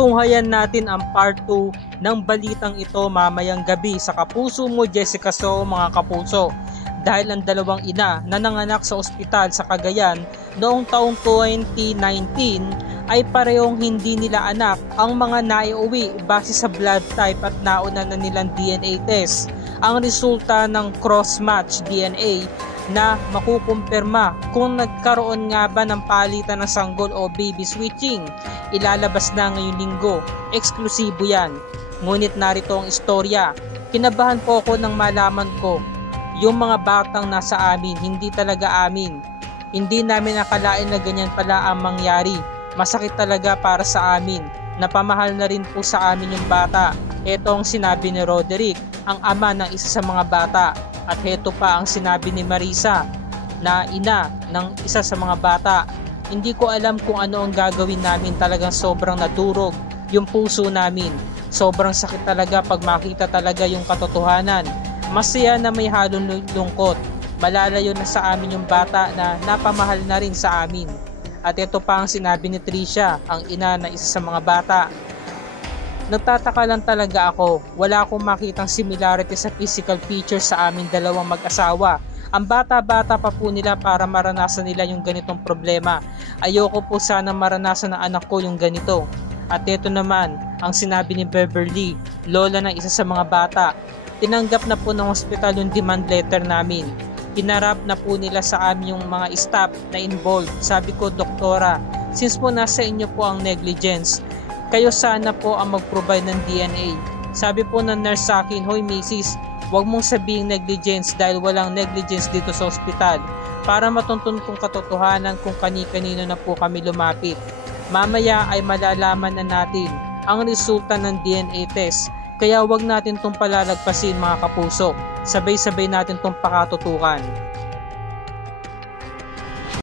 Tutunghayan natin ang part 2 ng balitang ito mamayang gabi sa Kapuso Mo Jessica Soho mga kapuso. Dahil ang dalawang ina na nanganak sa ospital sa Cagayan noong taong 2019 ay parehong hindi nila anak ang mga naiuwi base sa blood type at nauna na nilang DNA test. Ang resulta ng cross-match DNA na makukumpirma kung nagkaroon nga ba ng palitan ng sanggol o baby switching. Ilalabas na ngayong linggo. Eksklusibo yan. Ngunit narito ang istorya. Kinabahan po ako nang malaman ko yung mga batang nasa amin hindi talaga amin. Hindi namin nakalain na ganyan pala ang mangyari. Masakit talaga para sa amin. Napamahal na rin po sa amin yung bata. Ito ang sinabi ni Roderick, ang ama ng isa sa mga bata. At heto pa ang sinabi ni Marisa na ina ng isa sa mga bata. Hindi ko alam kung ano ang gagawin namin, talagang sobrang nadurog yung puso namin. Sobrang sakit talaga pag makita talaga yung katotohanan. Masaya na may halong lungkot. Malalayo na sa amin yung bata na napamahal na rin sa amin. At ito pa ang sinabi ni Tricia, ang ina ng isa sa mga bata. Nagtataka lang talaga ako, wala akong makitang similarity sa physical features sa aming dalawang mag-asawa. Ang bata-bata pa po nila para maranasan nila yung ganitong problema. Ayoko po sana maranasan ng anak ko yung ganito. At ito naman, ang sinabi ni Beverly, lola ng isa sa mga bata. Tinanggap na po ng hospital yung demand letter namin. Pinarap na po nila sa amin yung mga staff na involved. Sabi ko, doktora, since po nasa inyo po ang negligence, kayo sana po ang mag-provide ng DNA. Sabi po ng nurse sa akin, hoy misis, huwag mong sabihing negligence dahil walang negligence dito sa ospital para matuntun kong katotohanan kung kani-kanino na po kami lumapit. Mamaya ay malalaman na natin ang resulta ng DNA test, kaya huwag natin itong palalagpasin mga kapuso. Sabay-sabay natin itong pakatutukan.